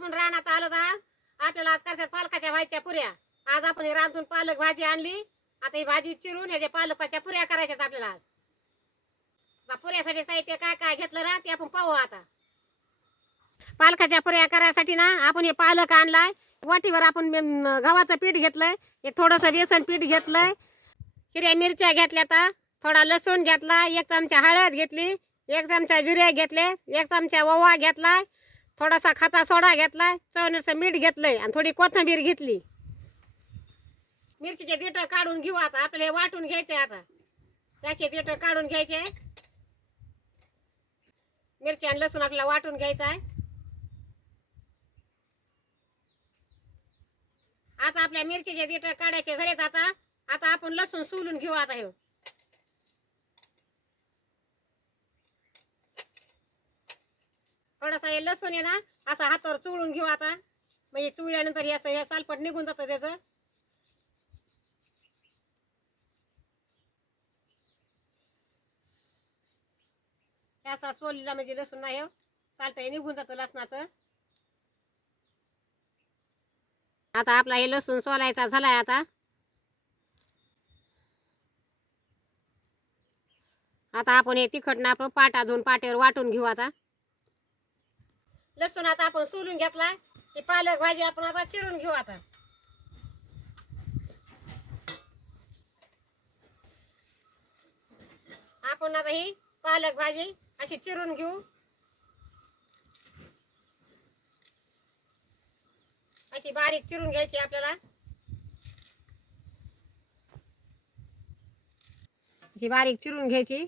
आपण रानात आलो आपल्याला आज करतात पालकाच्या व्हायच्या पुऱ्या. आज आपण ही रानातून पालक भाजी आणली. आता ही भाजी चिरून याच्या पालकाच्या पुऱ्या करायच्यात आपल्याला आज. आता पुऱ्यासाठी साहित्य काय काय घेतलं ना ते आपण पाहू आता. पालकाच्या पुऱ्या करायसाठी ना आपण हे पालक आणलाय. वाटीवर आपण गव्हाचं पीठ घेतलंय. एक थोडंसं बेसन पीठ घेतलंय. हिऱ्या मिरच्या घेतल्या तर थोडा लसूण घेतला. एक चमचा हळद घेतली. एक चमचा जिरे घेतले. एक चमचा ओवा घेतलाय. थोडासा खाता सोडा घेतलाय चवणीचं मीठ घेतलंय आणि थोडी कोथिंबीर घेतली. मिरचीचे देठ काढून घेऊ आता आपल्याला हे वाटून घ्यायचे आता. त्याचे देठ काढून घ्यायचे. मिरची आणि लसूण आपल्याला वाटून घ्यायचा आहे. आता आपल्या मिरचीचे देठ काढायचे झालेत आता. आता आपण लसूण सोलून घेऊ आता हे. थोडासा हे लसूण आहे ना असा हातावर चुळून घेऊ आता. म्हणजे चुळल्यानंतर हे असं हे सालपट निघून जातं त्याचं. हे असा सोलीला म्हणजे लसूण नाही हो. सालट हे निघून जातं लसणाचं. आता आपला हे लसूण सोलायचा झालाय आता. आता आपण हे तिखट ना आपण पाटा धुवून पाट्यावर वाटून घेऊ आता. लसूण आता आपण सोलून घेतला ही पालक भाजी आपण आता चिरून घेऊ आता. आपण आता ही पालक भाजी अशी चिरून घेऊ. अशी बारीक चिरून घ्यायची आपल्याला. ही बारीक चिरून घ्यायची.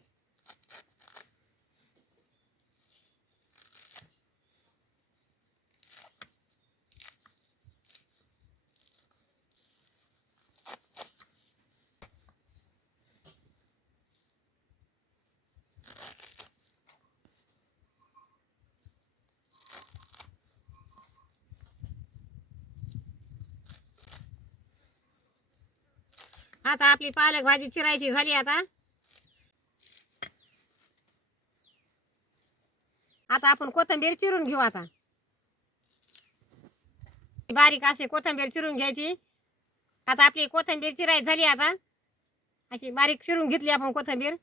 आता आपली पालक भाजी चिरायची झाली आता. आता आपण कोथंबीर चिरून घेऊ आता. बारीक अशी कोथंबीर चिरून घ्यायची. आता आपली कोथंबीर चिराय झाली आता. अशी बारीक चिरून घेतली आपण कोथंबीर.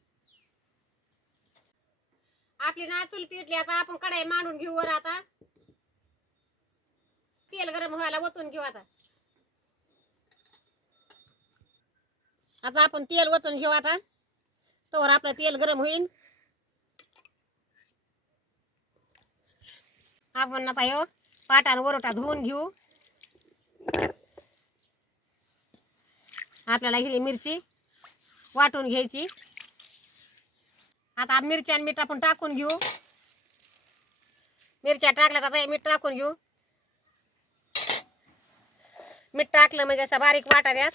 आपली नाचूल पेटली आता. आपण कढाई मांडून घेऊ वर आता. तेल गरम व्हायला ओतून घेऊ आता. आता आपण तेल वचून घेऊ आता. तोवर आपलं तेल गरम होईल आपण आता हो पाटाला वरोटा धुवून घेऊ. आपल्याला हिरवी मिरची वाटून घ्यायची. आता मिरची आणि मीठ आपण टाकून घेऊ. मिरच्या टाकल्या तर मीठ टाकून घेऊ. मीठ टाकलं म्हणजे असं बारीक वाटा द्या.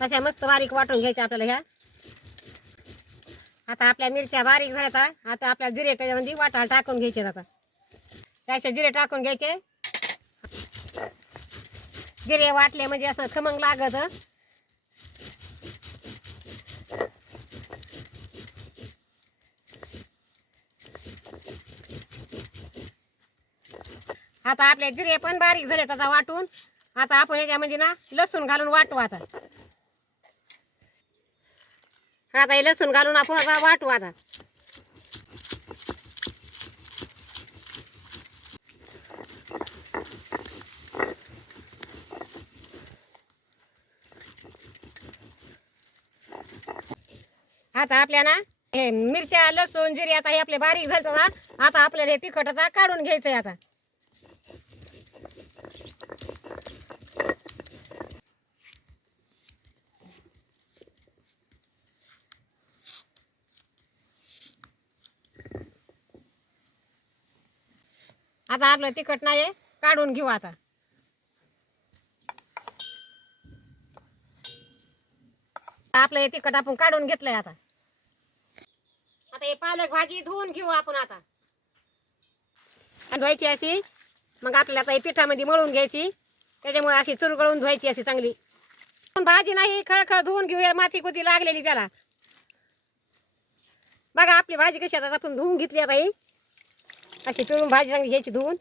तशा मस्त बारीक वाटून घ्यायच्या आपल्याला ह्या. आता आपल्या मिरच्या बारीक झाल्या आता आपल्या जिरे त्याच्यामध्ये वाटायला टाकून घ्यायचे आता. त्याचे जिरे टाकून घ्यायचे. जिरे वाटले म्हणजे असं खमंग लागत. आता आपले जिरे पण बारीक झाले आता वाटून. आता आपण याच्यामध्ये ना लसूण घालून वाटू आता. आता हे लसूण घालून आपण आता वाटू आता. आता आपल्या ना हे मिरच्या लसूण जिरी आता हे आपले बारीक झालं ना आता आपल्याला हे तिखट आता काढून घ्यायचंय आता. आता आपलं तिखट नाही काढून घेऊ आता. आपलं हे तिखट आपण काढून घेतलंय आता. आता हे पालक भाजी धुवून घेऊ आपण आता. धुवायची अशी मग आपल्याला आता पिठामध्ये मळून घ्यायची. त्याच्यामुळे अशी चुरगळून धुवायची अशी चांगली. पण भाजी नाही खळखळ धुवून घेऊया माती कुती लागलेली त्याला. बघा आपली भाजी कशी आता आपण धुवून घेतली आता ही. अशी पिळून भाजी चांगली घ्यायची धुवून.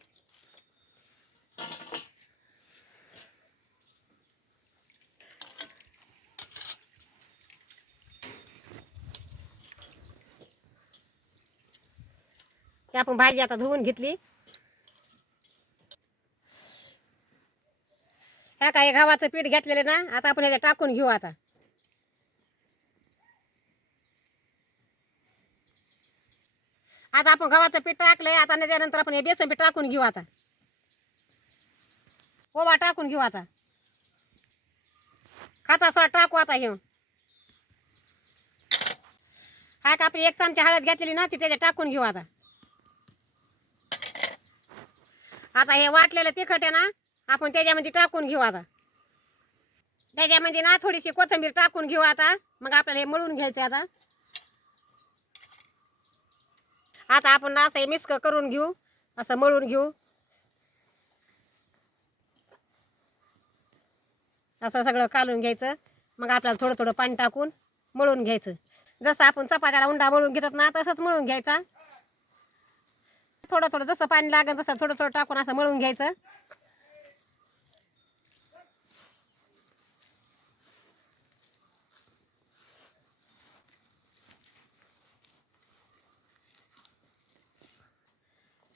आपण भाजी आता धुवून घेतली. ह्या काही गव्हाचं पीठ घेतलेलं ना आता आपण ह्याच्यात टाकून घेऊ आता. आता आपण गव्हाचं पीठ टाकलंय आता त्याच्यानंतर आपण हे बेसन पीठ टाकून घेऊ आता. ओवा टाकून घेऊ आता. खाता सोडा टाकू आता घेऊन हा का आपली एक चमचा हळद घेतलेली ना ती त्याच्यात टाकून घेऊ आता. आता हे वाटलेलं तिखट आहे ना आपण त्याच्यामध्ये टाकून घेऊ आता. त्याच्यामध्ये ना थोडीशी कोथिंबीर टाकून घेऊ आता. मग आपल्याला हे मळून घ्यायचं आता. आता आपण असं हे मिक्स करून घेऊ असं मळून घेऊ. असं सगळं कालून घ्यायचं. मग आपल्याला थोडं थोडं पाणी टाकून मळून घ्यायचं. जसं आपण चपात्याला उंडा मळून घेतात ना तसंच मळून घ्यायचा. थोडं थोडं जसं पाणी लागेल तसं थोडं थोडं टाकून असं मळून घ्यायचं.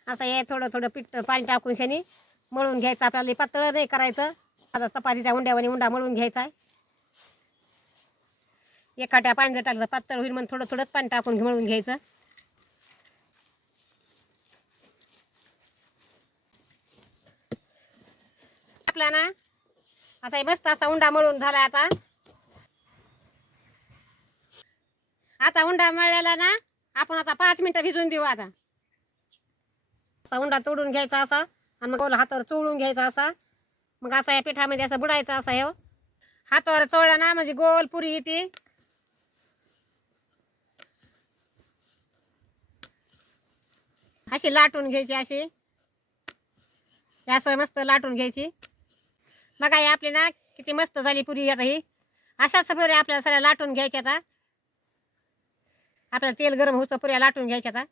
असं हे थोडं थोडं पीठ पाणी टाकून शेणी मळून घ्यायचं. आपल्याला पातळ नाही करायचं. आता चपातीच्या उंड्यावानी उंडा मळून घ्यायचा आहे. एखाद्या पाणी जर टाकलं पातळ होईल म्हणून थोडं थोडंच पाणी टाकून मळून घ्यायचं. टाकला ना आता हे मस्त असा उंडा मळून झाला आता. आता उंडा मळल्याला ना आपण आता पाच मिनटं भिजून देऊ आता. असा उंडा तोडून घ्यायचा असा आणि मग गोल हातावर चोळून घ्यायचा असा. मग असा या पिठामध्ये असं बुडायचं असा हे हो. हातावर चोळला ना म्हणजे गोल पुरी येते. अशी लाटून घ्यायची अशी. असं मस्त लाटून घ्यायची. बघा हे आपली ना किती मस्त झाली पुरी आता ही. अशाच पुऱ्या आपल्याला सगळ्या लाटून घ्यायच्या आता. आपल्याला तेल गरम होतं पुऱ्या लाटून घ्यायच्या आता.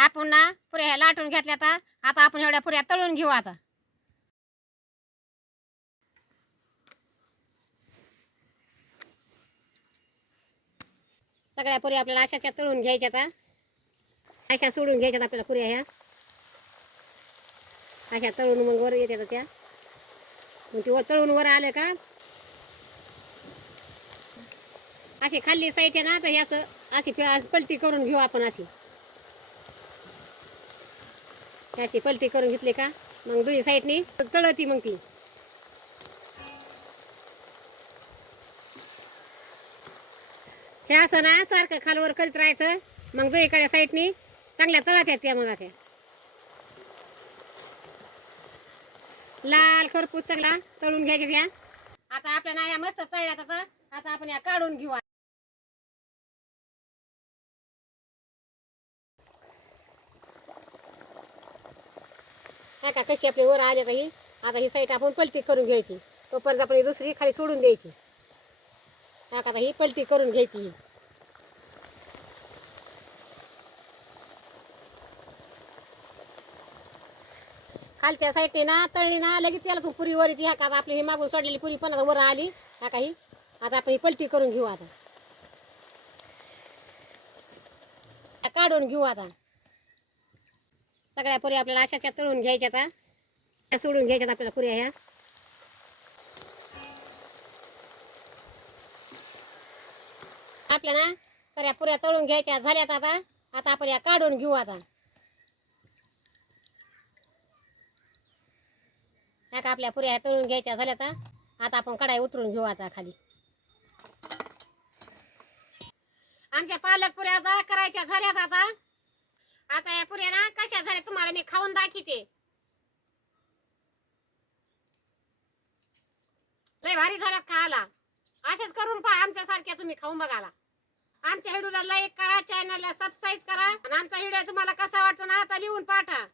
आपण ना पुऱ्या ह्या लाटून घेतल्या आता आता आपण एवढ्या पुऱ्या तळून घेऊ आता. सगळ्या पुऱ्या आपल्याला अशाच्या तळून घ्यायच्या आता अशा सोडून घ्यायच्यात आपल्याला पुऱ्या ह्या. अशा तळून मग वर येतात त्या. मग ती वर तळून वर आले का? अशी खाल्ली साईड आहे ना तर ह्याचं असं अशी पलटी करून घेऊ आपण अशी. अशी पलटी करून घेतली का? मग दुई साईडनी तळती मग ती. हे असं ना सारखं खालवर करीत राहायचं. मग दुईकडे साईडनी चांगल्या तळत त्या मग अशा. लाल खरपूस चांगला तळून घ्यायच्या त्या. आता आपल्या ना या मस्त तळल्यात आता आता आपण या काढून घेऊ हा का कशी आपली वर आले आता ही? आता ही साईड आपण पलटी करून घ्यायची. तोपर्यंत आपण दुसरी खाली सोडून द्यायची. हा का आता ही पलटी करून घ्यायची ही. खालच्या साईडने ना तळली ना लगेच त्याला तू पुरी वर येते ह्या का आता आपली ही मागून सोडलेली पुरी पण आता वर आली. ह्या काही आता आपण ही पलटी करून घेऊ आता. काढून घेऊ आता. सगळ्या पुऱ्या आपल्याला अशाच्या तळून घ्यायच्या आता त्या सोडून घ्यायच्यात आपल्याला पुऱ्या ह्या. आपल्या ना सगळ्या पुऱ्या तळून घ्यायच्या झाल्यात आता. आता आपण या काढून घेऊ आता. ह्या का आपल्या पुऱ्या तळून घ्यायच्या झाल्या आता आता आपण कढाई उतरून घेऊ आता खाली. आमच्या पालक पुऱ्या जा करायच्या झाल्यात आता. आता या पुऱ्या ना कशा झाल्या तुम्हाला मी खाऊन दाखवते. लय भारी झालं खायला. असेच करून पहा आमच्या सारख्या तुम्ही खाऊन बघाला आमच्या व्हिडिओला लाईक करा चॅनलला सबस्क्राईब करा. आणि आमचा व्हिडिओ तुम्हाला कसा वाटतो ना आता लिहून पाठा